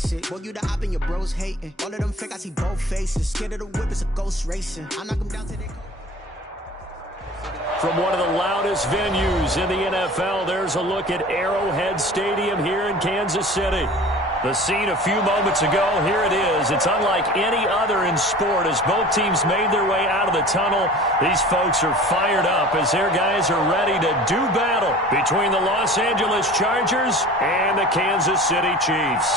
basic. Boy, you the op and your bros hating. All of them fake, I see both faces. Scared of the whip, it's a ghost racing. I knock them down to their... From one of the loudest venues in the NFL, there's a look at Arrowhead Stadium here in Kansas City. The scene a few moments ago, here it is. It's unlike any other in sport as both teams made their way out of the tunnel. These folks are fired up as their guys are ready to do battle between the Los Angeles Chargers and the Kansas City Chiefs.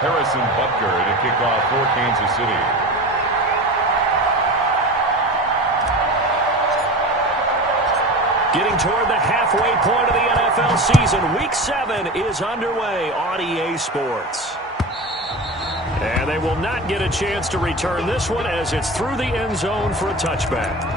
Harrison Butker to kick off for Kansas City. Getting toward the halfway point of the NFL season, Week 7 is underway on EA Sports. And they will not get a chance to return this one as it's through the end zone for a touchback.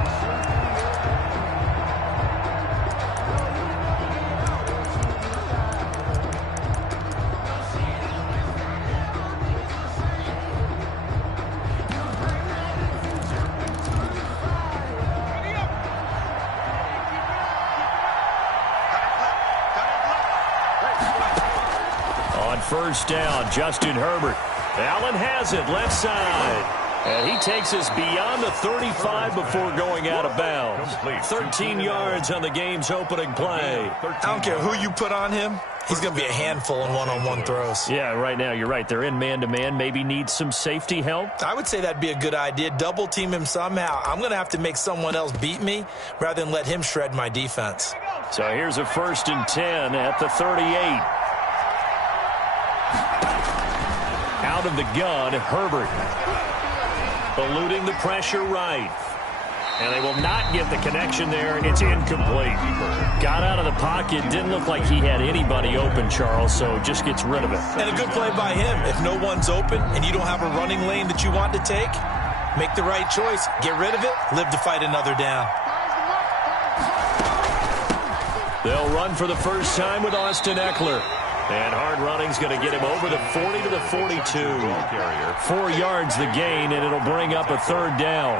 First down, Justin Herbert. Allen has it, left side. And he takes us beyond the 35 before going out of bounds. 13 yards on the game's opening play. I don't care who you put on him. He's going to be a handful in one-on-one throws. Yeah, right now, you're right. They're in man-to-man. Maybe need some safety help. I would say that'd be a good idea. Double team him somehow. I'm going to have to make someone else beat me rather than let him shred my defense. So here's a 1st and 10 at the 38. Out of the gun, Herbert. Eluding the pressure right. And they will not get the connection there. It's incomplete. Got out of the pocket. Didn't look like he had anybody open, Charles, so just gets rid of it. And a good play by him. If no one's open and you don't have a running lane that you want to take, make the right choice. Get rid of it. Live to fight another down. They'll run for the first time with Austin Eckler. And hard running's going to get him over the 40 to the 42. 4 yards the gain, and it'll bring up a 3rd down.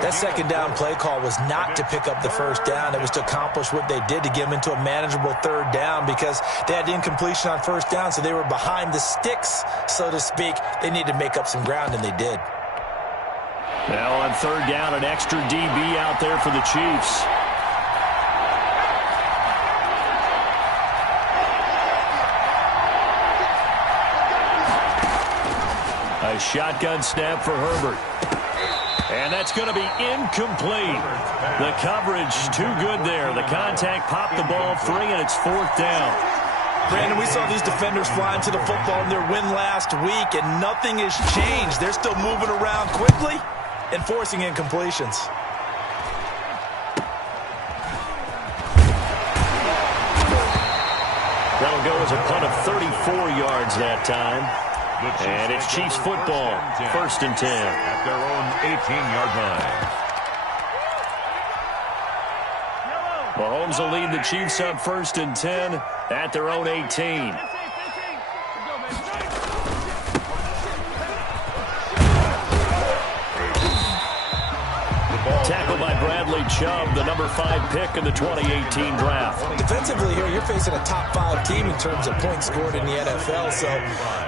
That second down play call was not to pick up the first down. It was to accomplish what they did to get them into a manageable 3rd down because they had incompletion on first down, so they were behind the sticks, so to speak. They needed to make up some ground, and they did. Now on 3rd down, an extra DB out there for the Chiefs. A shotgun snap for Herbert. And that's going to be incomplete. The coverage too good there. The contact popped the ball free, and it's 4th down. Brandon, we saw these defenders flying to the football in their win last week, and nothing has changed. They're still moving around quickly and forcing incompletions. That'll go as a punt of 34 yards that time. And it's Chiefs football, 1st and 10. At their own 18-yard line. Mahomes will lead the Chiefs up 1st and 10 at their own 18. Tackled by Bradley Chubb, the number 5 pick in the 2018 draft. Defensively here, you're facing a top 5 team in terms of points scored in the NFL. So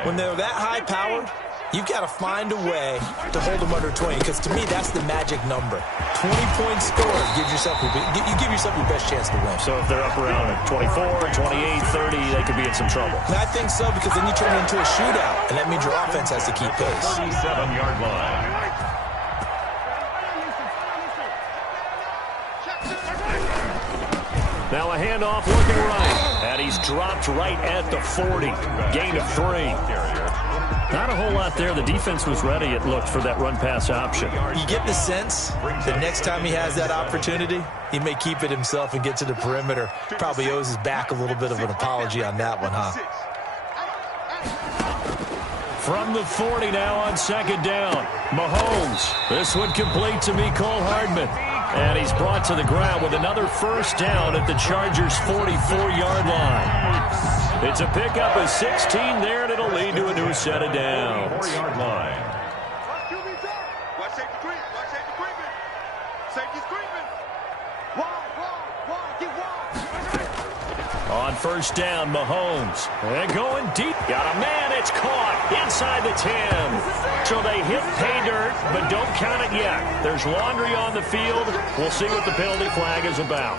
when they're that high-powered, you've got to find a way to hold them under 20, because to me, that's the magic number. 20 points scored, you give yourself your best chance to win. So if they're up around 24, 28, 30, they could be in some trouble. And I think so, because then you turn it into a shootout, and that means your offense has to keep pace. 37-yard line. Now a handoff looking right, and he's dropped right at the 40. Gain of 3. Not a whole lot there. The defense was ready, it looked, for that run-pass option. You get the sense that next time he has that opportunity, he may keep it himself and get to the perimeter. Probably owes his back a little bit of an apology on that one, huh? From the 40 now on 2nd down. Mahomes. This one complete to Mecole Hardman. And he's brought to the ground with another 1st down at the Chargers' 44-yard line. It's a pickup of 16 there, and it'll lead to a new set of downs. 4-yard line. On first down, Mahomes. And going deep. Got a man. It's caught inside the 10. So they hit pay dirt, but don't count it yet. There's laundry on the field. We'll see what the penalty flag is about.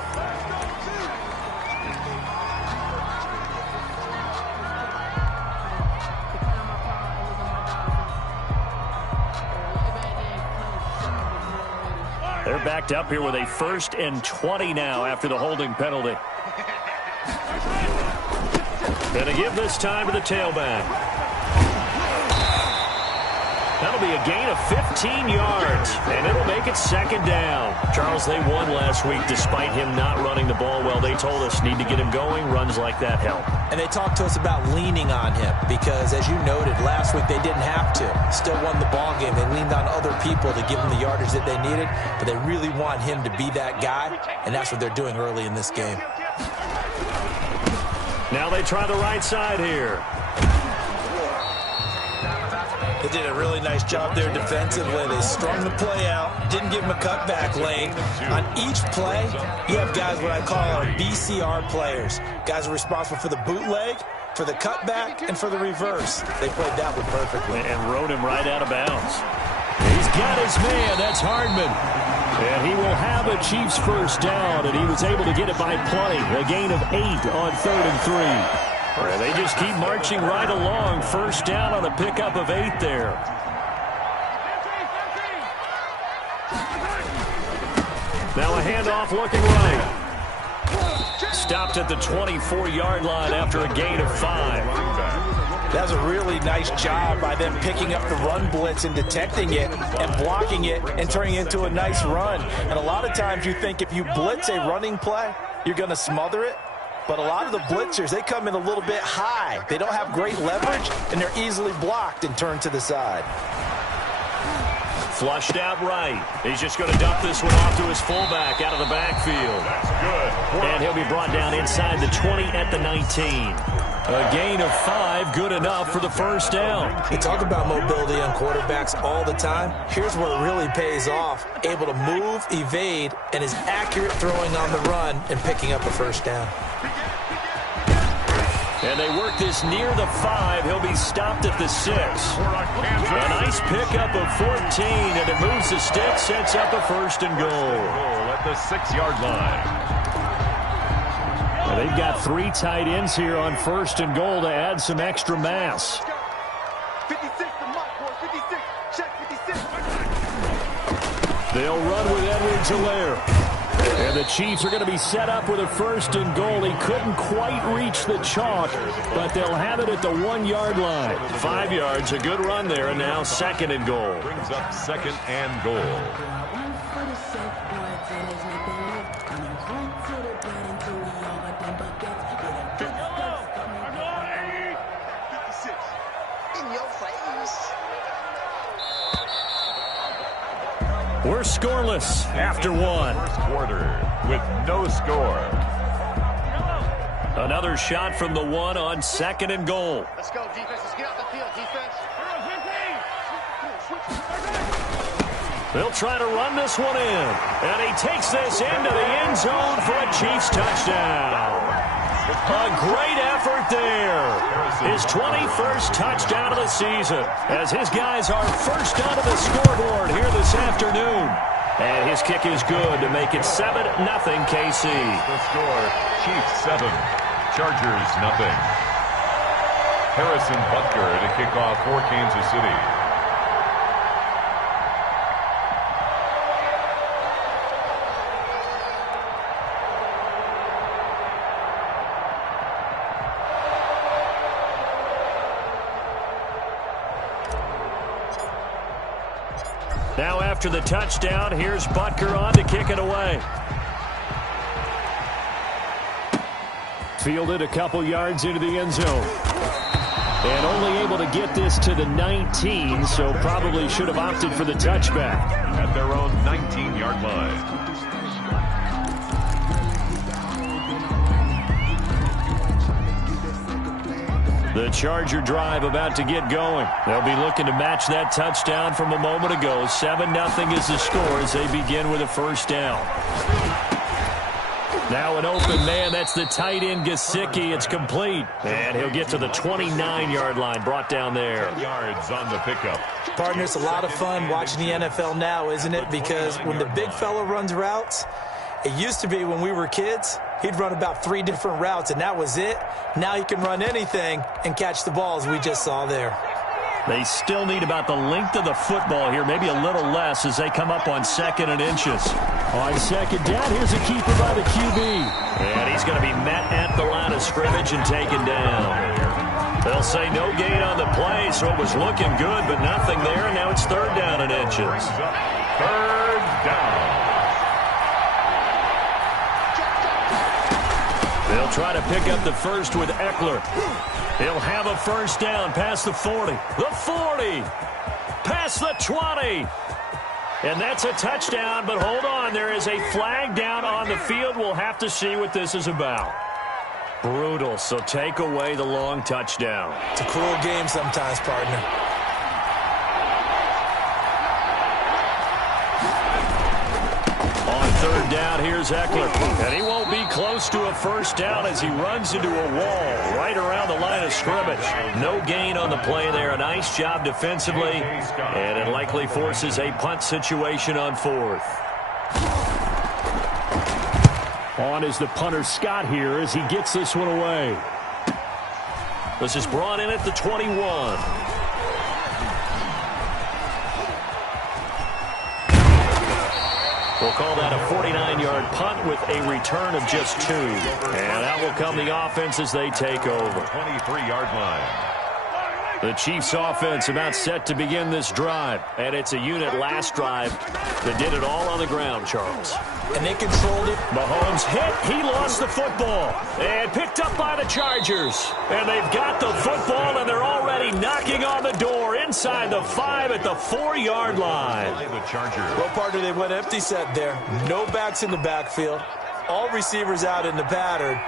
They're backed up here with a 1st and 20 now after the holding penalty. Gonna give this time to the tailback. That'll be a gain of 15 yards, and it'll make it 2nd down. Charles, they won last week despite him not running the ball well. They told us need to get him going. Runs like that help. And they talked to us about leaning on him because, as you noted, last week they didn't have to. Still won the ball game. They leaned on other people to give them the yardage that they needed, but they really want him to be that guy, and that's what they're doing early in this game. Now they try the right side here. They did a really nice job there defensively. They strung the play out, didn't give him a cutback lane. On each play, you have guys what I call our BCR players. Guys are responsible for the bootleg, for the cutback, and for the reverse. They played that one perfectly. And rode him right out of bounds. He's got his man. That's Hardman. And he will have a Chiefs first down, and he was able to get it by play. A gain of 8 on 3rd and 3. And they just keep marching right along. First down on a pickup of 8 there. Now a handoff looking right. Stopped at the 24-yard line after a gain of 5. That was a really nice job by them picking up the run blitz and detecting it and blocking it and turning it into a nice run. And a lot of times you think if you blitz a running play, you're going to smother it. But a lot of the blitzers, they come in a little bit high. They don't have great leverage, and they're easily blocked and turned to the side. Flushed out right. He's just going to dump this one off to his fullback out of the backfield. That's good. And he'll be brought down inside the 20 at the 19. A gain of 5, good enough for the first down. We talk about mobility on quarterbacks all the time. Here's where it really pays off. Able to move, evade, and is accurate throwing on the run and picking up a first down. And they work this near the 5. He'll be stopped at the 6. A nice pickup of 14, and it moves the stick, sets up a 1st and goal. At the 6-yard line. Well, they've got 3 tight ends here on 1st and goal to add some extra mass. 56, the mark, boys. 56, check 56. They'll run with Edwards-Helaire. And the Chiefs are going to be set up with a 1st and goal. He couldn't quite reach the chalk, but they'll have it at the 1-yard line. 5 yards, a good run there, and now 2nd and goal. Brings up 2nd and goal. We're scoreless after 1. First quarter with no score. Another shot from the 1 on 2nd and goal. Let's go, defense. Let's get out the field, defense. They'll try to run this one in. And he takes this into the end zone for a Chiefs touchdown. A great effort there. His 21st touchdown of the season as his guys are first onto the scoreboard here this afternoon. And his kick is good to make it 7-0 KC. The score, Chiefs 7, Chargers 0. Harrison Butker to kick off for Kansas City. Now after the touchdown, here's Butker on to kick it away. Fielded a couple yards into the end zone. And only able to get this to the 19, so probably should have opted for the touchback. At their own 19-yard line. The Charger drive about to get going. They'll be looking to match that touchdown from a moment ago. 7-0 is the score as they begin with a first down. Now an open man. That's the tight end, Gesicki. It's complete. And he'll get to the 29-yard line, brought down there. 10 yards on the pickup. Partner, it's a lot of fun watching the NFL now, isn't it? Because when the big fella runs routes, it used to be when we were kids, he'd run about 3 different routes, and that was it. Now he can run anything and catch the balls we just saw there. They still need about the length of the football here, maybe a little less as they come up on 2nd and inches. On 2nd down, here's a keeper by the QB. And he's going to be met at the line of scrimmage and taken down. They'll say no gain on the play, so it was looking good, but nothing there, and now it's 3rd down and inches. 3rd down. They'll try to pick up the first with Eckler. He'll have a 1st down past the 40. The 40. Past the 20. And that's a touchdown, but hold on. There is a flag down on the field. We'll have to see what this is about. Brutal, so take away the long touchdown. It's a cruel game sometimes, partner. On 3rd down, here's Eckler. And he won't be close to a 1st down as he runs into a wall right around the line of scrimmage. No gain on the play there. A nice job defensively. And it likely forces a punt situation on 4th. On is the punter Scott here as he gets this one away. This is brought in at the 21. We'll call that a 49-yard punt with a return of just 2. And that will come the offense as they take over. 23-yard line. The Chiefs offense about set to begin this drive. And it's a unit last drive that did it all on the ground, Charles. And they controlled it. Mahomes hit. He lost the football. And picked up by the Chargers. And they've got the football, and they're already knocking on the door inside the 5 at the 4-yard line. The Chargers. Well, partner, they went empty set there. No backs in the backfield. All receivers out in the pattern.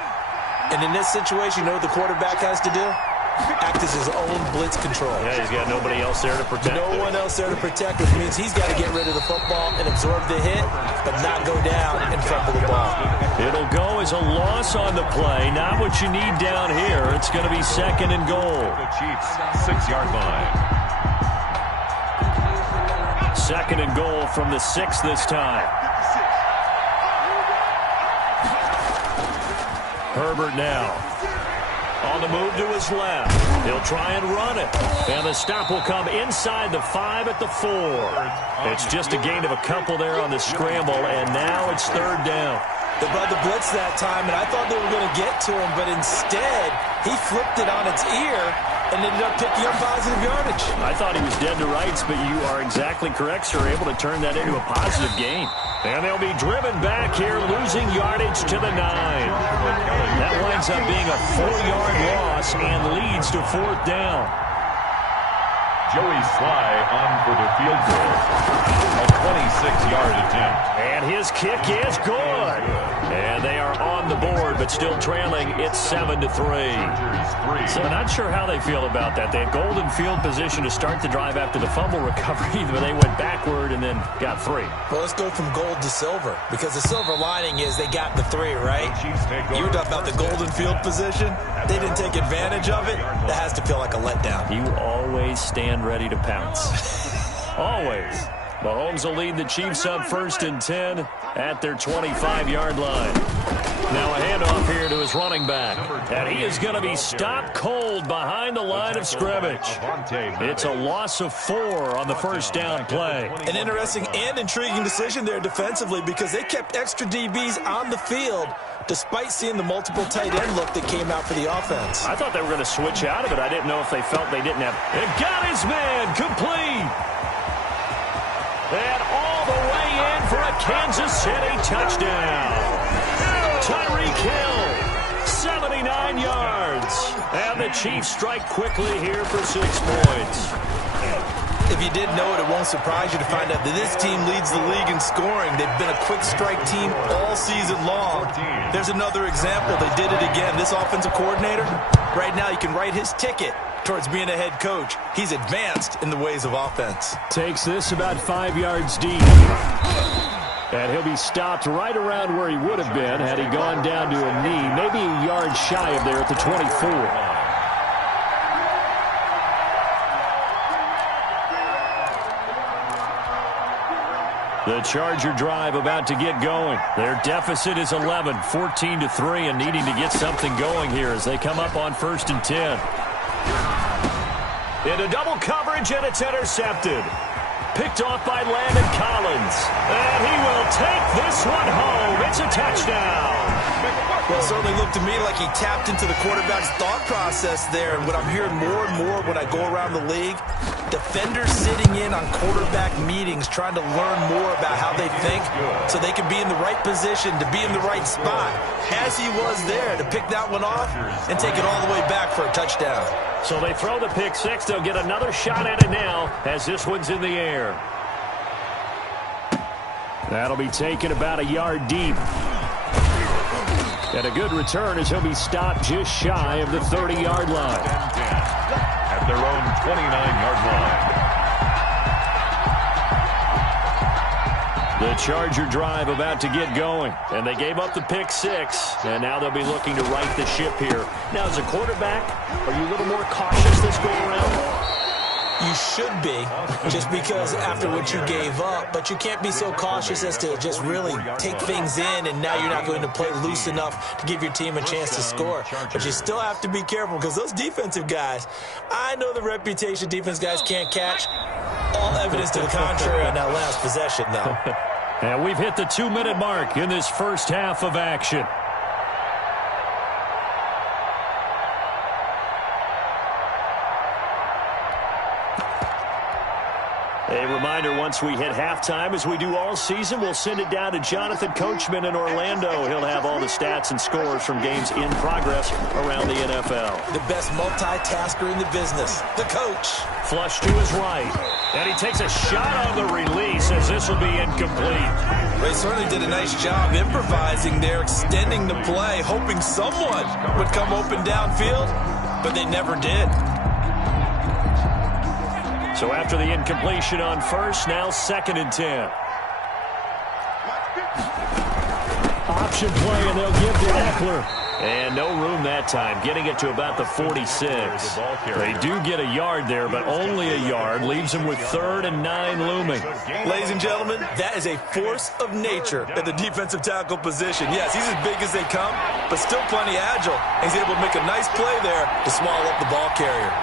And in this situation, you know what the quarterback has to do? Act as his own blitz control. Yeah, he's got nobody else there to protect. No one else there to protect, which means he's got to get rid of the football and absorb the hit, but not go down and fumble the ball. It'll go as a loss on the play. Not what you need down here. It's going to be 2nd and goal. The Chiefs, 6-yard line. 2nd and goal from the 6 this time. Herbert now. On the move to his left. He'll try and run it. And the stop will come inside the 5 at the 4. It's just a gain of a couple there on the scramble, and now it's 3rd down. They brought the blitz that time, and I thought they were going to get to him, but instead, he flipped it on its ear and ended up picking up positive yardage. I thought he was dead to rights, but you are exactly correct, sir. Able to turn that into a positive gain. And they'll be driven back here, losing yardage to the 9. That winds up being a 4-yard loss and leads to 4th down. Joey Sly on for the field goal. A 26-yard attempt. And his kick is good. And they are on the board, but still trailing. It's 7-3. So not sure how they feel about that. They had golden field position to start the drive after the fumble recovery, but they went backward and then got 3. Well, let's go from gold to silver, because the silver lining is they got the 3, right? You were talking about the golden field position. They didn't take advantage of it. That has to feel like a letdown. You always stand ready to pounce. Always. Mahomes will lead the Chiefs up 1st and 10 at their 25-yard line. Now a handoff here to his running back. And he is going to be stopped cold behind the line of scrimmage. It's a loss of 4 on the 1st down play. An interesting and intriguing decision there defensively, because they kept extra DBs on the field despite seeing the multiple tight end look that came out for the offense. I thought they were going to switch out of it. I didn't know if they felt they didn't have. It got his man complete. And all the way in for a Kansas City touchdown. Tyreek Hill, 79 yards. And the Chiefs strike quickly here for 6 points. If you didn't know it, it won't surprise you to find out that this team leads the league in scoring. They've been a quick strike team all season long. There's another example. They did it again. This offensive coordinator, right now, you can write his ticket towards being a head coach. He's advanced in the ways of offense. Takes this about 5 yards deep. And he'll be stopped right around where he would have been had he gone down to a knee, maybe a yard shy of there at the 24. The Charger drive about to get going. Their deficit is 11, 14-3, and needing to get something going here as they come up on 1st and 10. Into double coverage, and it's intercepted. Picked off by Landon Collins. And he will take this one home. It's a touchdown. Well, it certainly looked to me like he tapped into the quarterback's thought process there. And what I'm hearing more and more when I go around the league, defenders sitting in on quarterback meetings trying to learn more about how they think so they can be in the right position to be in the right spot, as he was there to pick that one off and take it all the way back for a touchdown. So they throw the pick six. They'll get another shot at it now as this one's in the air. That'll be taken about a yard deep. And a good return as he'll be stopped just shy of the 30-yard line. At their own 29-yard line. The Charger drive about to get going. And they gave up the pick six. And now they'll be looking to right the ship here. Now, as a quarterback, are you a little more cautious this go-around? You should be, just because after what you gave up, but you can't be so cautious as to just really take things in, and now you're not going to play loose enough to give your team a chance to score. But you still have to be careful because those defensive guys, I know the reputation defense guys can't catch. All evidence to the contrary on that last possession, though. And we've hit the 2-minute mark in this first half of action. A reminder, once we hit halftime, as we do all season, we'll send it down to Jonathan Coachman in Orlando. He'll have all the stats and scores from games in progress around the NFL. The best multitasker in the business, the coach. Flush to his right. And he takes a shot on the release as this will be incomplete. They certainly did a nice job improvising there, extending the play, hoping someone would come open downfield, but they never did. So after the incompletion on first, now 2nd and 10. Option play, and they'll give to Eckler. And no room that time, getting it to about the 46. They do get a yard there, but only a yard. Leaves them with 3rd and 9 looming. Ladies and gentlemen, that is a force of nature at the defensive tackle position. Yes, he's as big as they come, but still plenty agile. He's able to make a nice play there to swallow up the ball carrier.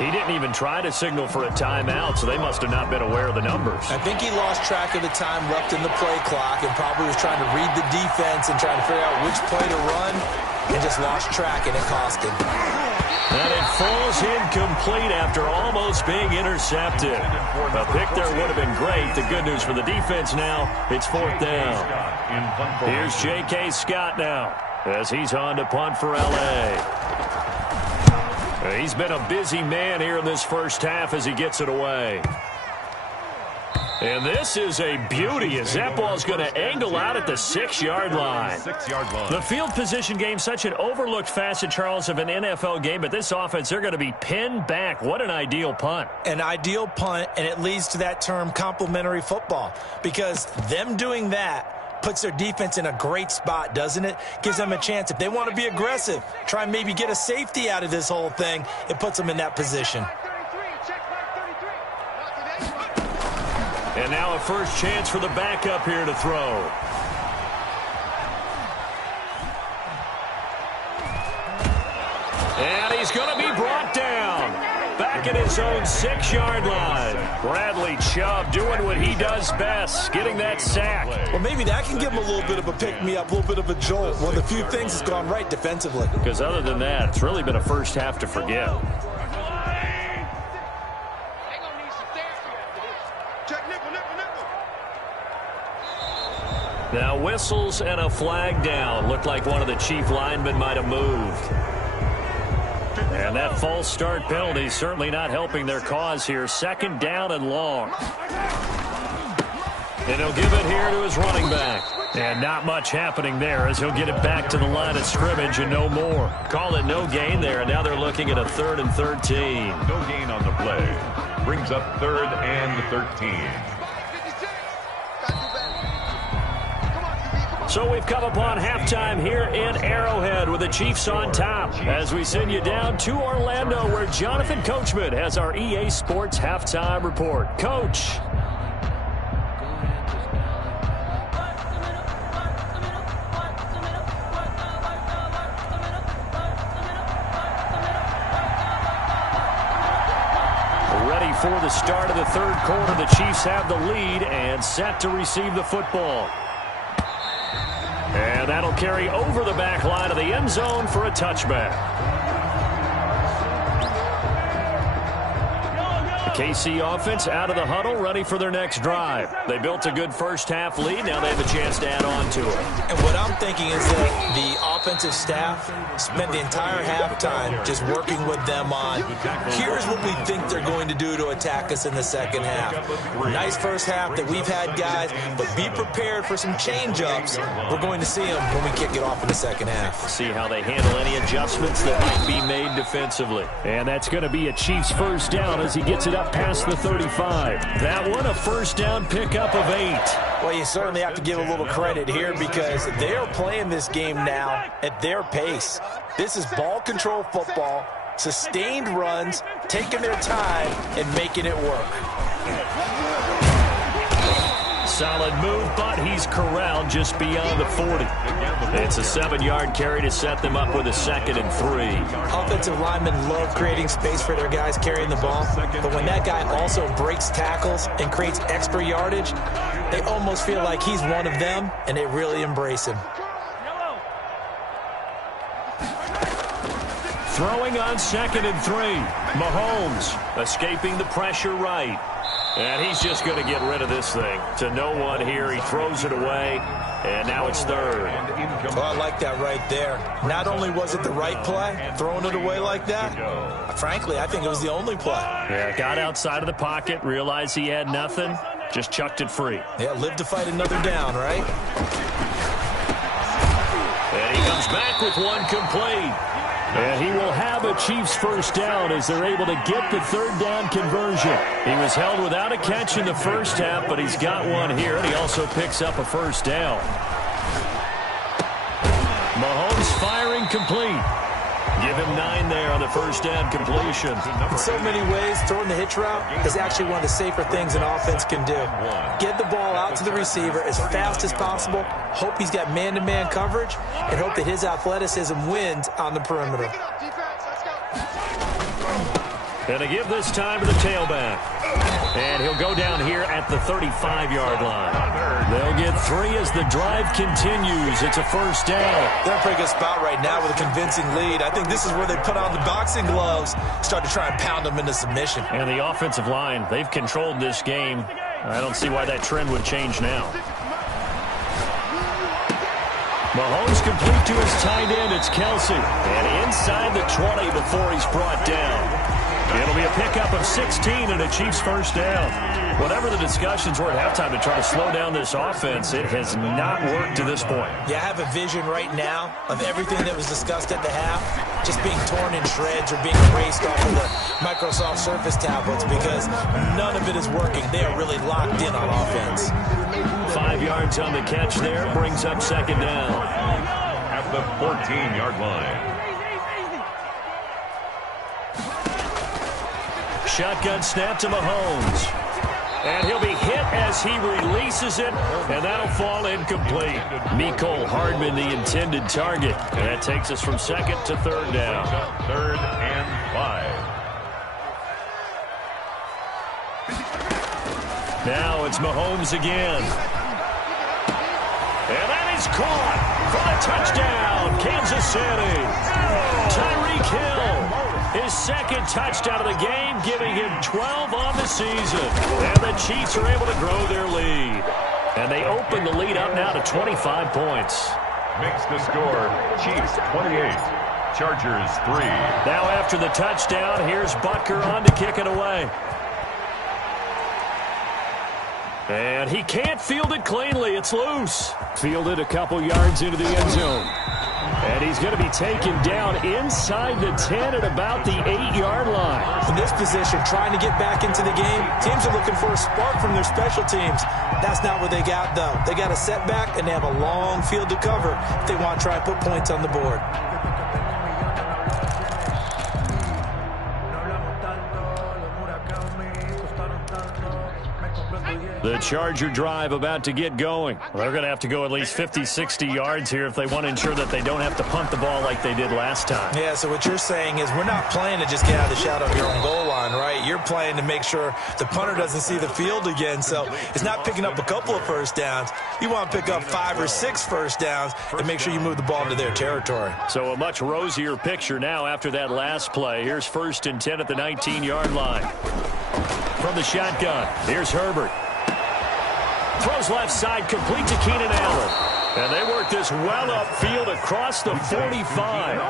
He didn't even try to signal for a timeout, so they must have not been aware of the numbers. I think he lost track of the time left in the play clock and probably was trying to read the defense and trying to figure out which play to run and just lost track, and it cost him. And it falls incomplete after almost being intercepted. A pick there would have been great. The good news for the defense now, it's 4th down. Here's J.K. Scott now as he's on to punt for L.A. He's been a busy man here in this first half as he gets it away. And this is a beauty as that ball's going to angle out at the 6-yard line. The field position game, such an overlooked facet, Charles, of an NFL game, but this offense, they're going to be pinned back. What an ideal punt. An ideal punt, and it leads to that term complementary football, because them doing that puts their defense in a great spot, doesn't it? Gives them a chance. If they want to be aggressive, try and maybe get a safety out of this whole thing, it puts them in that position. And now a first chance for the backup here to throw. And he's going to be brought down. Back at his own 6-yard line. Bradley Chubb doing what he does best, getting that sack. Well, maybe that can give him a little bit of a pick-me-up, a little bit of a jolt. One of the few things that's gone right defensively. Because other than that, it's really been a first half to forget. Now whistles and a flag down. Looked like one of the chief linemen might have moved. And that false start penalty certainly not helping their cause here. 2nd down and long. And he'll give it here to his running back. And not much happening there as he'll get it back to the line of scrimmage and no more. Call it no gain there, and now they're looking at a 3rd and 13. No gain on the play. Brings up 3rd and 13. So we've come upon halftime here in Arrowhead with the Chiefs on top as we send you down to Orlando where Jonathan Coachman has our EA Sports halftime report. Coach. Ready for the start of the 3rd quarter. The Chiefs have the lead and set to receive the football. And that'll carry over the back line of the end zone for a touchback. The KC offense out of the huddle, ready for their next drive. They built a good first-half lead. Now they have a chance to add on to it. And what I'm thinking is that the offensive staff spent the entire halftime just working with them on, here's what we think they're going to do to attack us in the second half. Nice first half that we've had, guys, but be prepared for some change-ups. We're going to see them when we kick it off in the second half. See how they handle any adjustments that might be made defensively. And that's going to be a Chiefs first down as he gets it up past the 35. That one, a first down pickup of 8. Well, you certainly have to give a little credit here because they are playing this game now at their pace. This is ball control football, sustained runs, taking their time and making it work. Solid move, but he's corralled just beyond the 40. It's a 7-yard carry to set them up with a 2nd and 3. Offensive linemen love creating space for their guys carrying the ball, but when that guy also breaks tackles and creates extra yardage, they almost feel like he's one of them, and they really embrace him. Throwing on 2nd and 3. Mahomes escaping the pressure right. And he's just going to get rid of this thing. To no one here. He throws it away. And now it's 3rd. Well, I like that right there. Not only was it the right play, throwing it away like that, frankly, I think it was the only play. Yeah, got outside of the pocket, realized he had nothing, just chucked it free. Yeah, live to fight another down, right? And he comes back with one complete. And he will have a Chiefs first down as they're able to get the 3rd down conversion. He was held without a catch in the first half, but he's got one here, and he also picks up a first down. Mahomes firing complete. Give him 9 there on the first down completion. In so many ways, throwing the hitch route is actually one of the safer things an offense can do. Get the ball out to the receiver as fast as possible, hope he's got man-to-man coverage, and hope that his athleticism wins on the perimeter. And to give this time to the tailback. And he'll go down here at the 35-yard line. They'll get 3 as the drive continues. It's a first down. They're in a pretty good spot right now with a convincing lead. I think this is where they put on the boxing gloves, start to try and pound them into submission. And the offensive line, they've controlled this game. I don't see why that trend would change now. Mahomes complete to his tight end. It's Kelsey. And inside the 20 before he's brought down. It'll be a pickup of 16 and a Chiefs first down. Whatever the discussions were at halftime to try to slow down this offense, it has not worked to this point. Yeah, I have a vision right now of everything that was discussed at the half just being torn in shreds or being erased off of the Microsoft Surface tablets because none of it is working. They are really locked in on offense. 5 yards on the catch there, brings up 2nd down. At the 14-yard line. Shotgun snap to Mahomes. And he'll be hit as he releases it, and that'll fall incomplete. Mecole Hardman, the intended target. And that takes us from 2nd to 3rd down. 3rd and 5. Now it's Mahomes again. And that is caught for the touchdown, Kansas City. Tyreek Hill. His 2nd touchdown of the game, giving him 12 on the season. And the Chiefs are able to grow their lead. And they open the lead up now to 25 points. Makes the score Chiefs 28, Chargers 3. Now after the touchdown, here's Butker on to kick it away. And he can't field it cleanly. It's loose. Fielded a couple yards into the end zone. And he's going to be taken down inside the 10 at about the 8-yard line. In this position, trying to get back into the game, teams are looking for a spark from their special teams. That's not what they got, though. They got a setback, and they have a long field to cover if they want to try and put points on the board. The Charger drive about to get going. They're going to have to go at least 50, 60 yards here if they want to ensure that they don't have to punt the ball like they did last time. Yeah, so what you're saying is we're not playing to just get out of the shadow of your own goal line, right? You're playing to make sure the punter doesn't see the field again. So it's not picking up a couple of first downs. You want to pick up 5 or 6 first downs and make sure you move the ball into their territory. So a much rosier picture now after that last play. Here's 1st and 10 at the 19-yard line. From the shotgun, here's Herbert. Throws left side, complete to Keenan Allen. And they work this well upfield across the 45.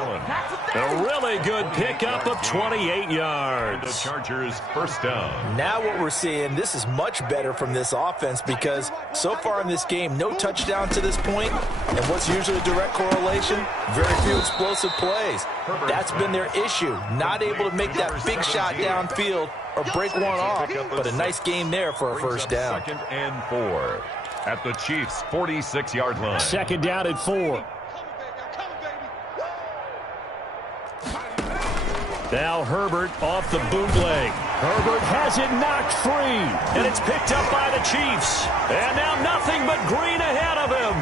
A really good pickup of 28 yards. The Chargers first down. Now what we're seeing, this is much better from this offense because so far in this game, no touchdown to this point. And what's usually a direct correlation? Very few explosive plays. That's been their issue. Not able to make that big shot downfield or break one off. But a nice game there for a first down. 2nd and 4 at the Chiefs' 46-yard line. 2nd down at 4. Now Herbert off the bootleg. Herbert has it knocked free. And it's picked up by the Chiefs. And now nothing but green ahead of him.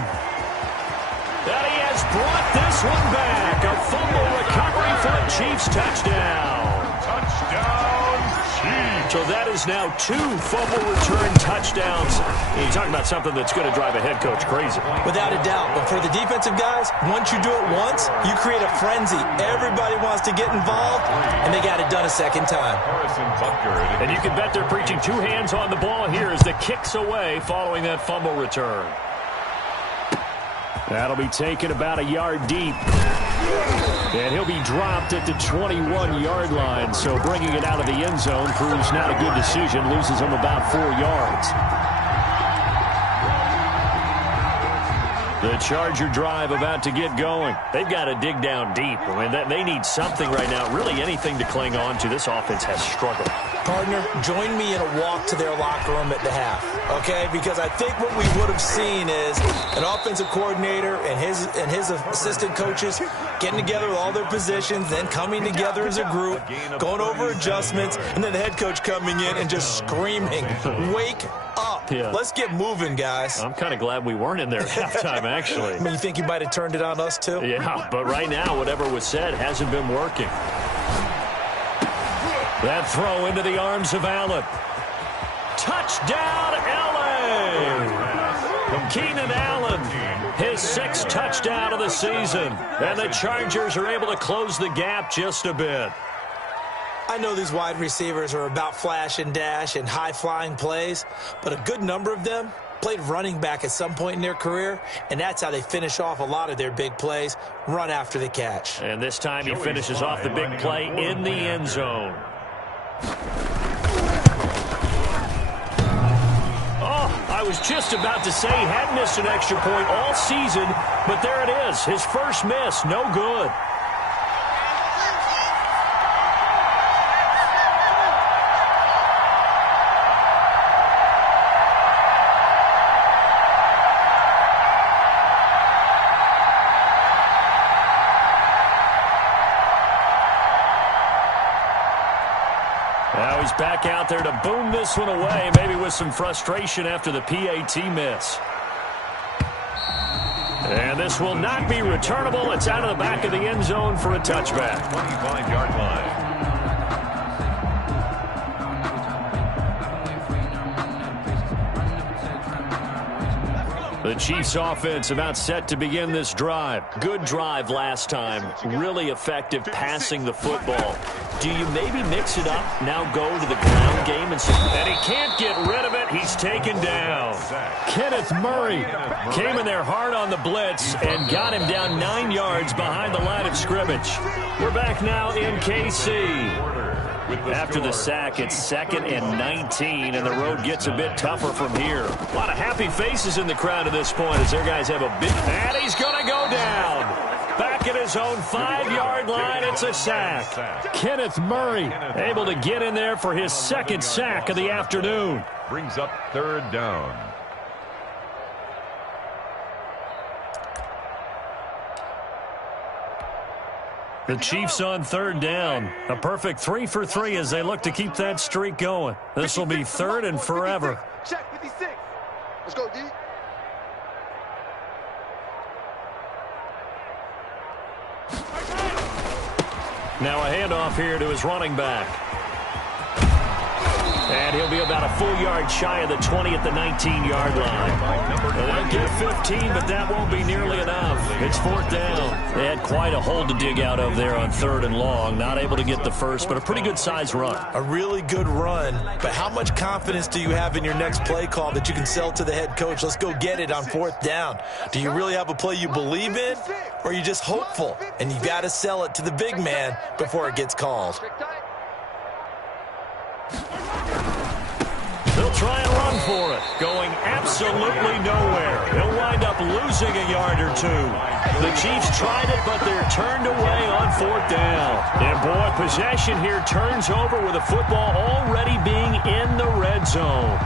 And he has brought this one back. A fumble recovery for the Chiefs touchdown. Touchdown, Chiefs. So that is now 2 fumble return touchdowns. You're talking about something that's going to drive a head coach crazy. Without a doubt. But for the defensive guys, once you do it once, you create a frenzy. Everybody wants to get involved, and they got it done a second time. And you can bet they're preaching 2 hands on the ball here as the kick's away following that fumble return. That'll be taken about a yard deep. And he'll be dropped at the 21-yard line. So bringing it out of the end zone proves not a good decision. Loses him about 4 yards. The Charger drive about to get going. They've got to dig down deep. I mean, they need something right now. Really anything to cling on to. This offense has struggled. Partner, join me in a walk to their locker room at the half, okay? Because I think what we would have seen is an offensive coordinator and his assistant coaches getting together with all their positions, then coming together as a group, going over adjustments, and then the head coach coming in and just screaming, "Wake up. Yeah. Let's get moving, guys." I'm kind of glad we weren't in there at halftime, actually. I mean, you think you might have turned it on us, too? Yeah, but right now, whatever was said hasn't been working. That throw into the arms of Allen. Touchdown, L.A. Keenan Allen, his 6th touchdown of the season. And the Chargers are able to close the gap just a bit. I know these wide receivers are about flash and dash and high-flying plays, but a good number of them played running back at some point in their career, and that's how they finish off a lot of their big plays, run after the catch. And this time he finishes off the big play in the end zone. Oh, I was just about to say he had missed an extra point all season, but there it is. His first miss, no good. Now he's back out there to boom this one away, maybe with some frustration after the PAT miss. And this will not be returnable. It's out of the back of the end zone for a touchback. 25-yard line. The Chiefs offense about set to begin this drive. Good drive last time. Really effective passing the football. Do you maybe mix it up, now go to the ground game? And he can't get rid of it. He's taken down. Kenneth Murray came in there hard on the blitz and got him down 9 yards behind the line of scrimmage. We're back now in KC. After the sack, it's 2nd and 19, and the road gets a bit tougher from here. A lot of happy faces in the crowd at this point as their guys have a big... And he's going to go down. Back at his own 5-yard line, it's a sack. Kenneth Murray able to get in there for his 2nd sack of the afternoon. Brings up 3rd down. The Chiefs on 3rd down. A perfect 3 for 3 as they look to keep that streak going. This will be 3rd and forever. Check 56. Let's go, D. Now a handoff here to his running back. And he'll be about a full yard shy of the 20 at the 19-yard line. They'll get 15, but that won't be nearly enough. It's 4th down. They had quite a hole to dig out of there on 3rd and long. Not able to get the first, but a pretty good-sized run. A really good run, but how much confidence do you have in your next play call that you can sell to the head coach? Let's go get it on 4th down. Do you really have a play you believe in, or are you just hopeful? And you got to sell it to the big man before it gets called. They'll try and run for it, going absolutely nowhere. They'll wind up losing a yard or two. The Chiefs tried it, but they're turned away on 4th down. And boy, possession here turns over with the football already being in the red zone.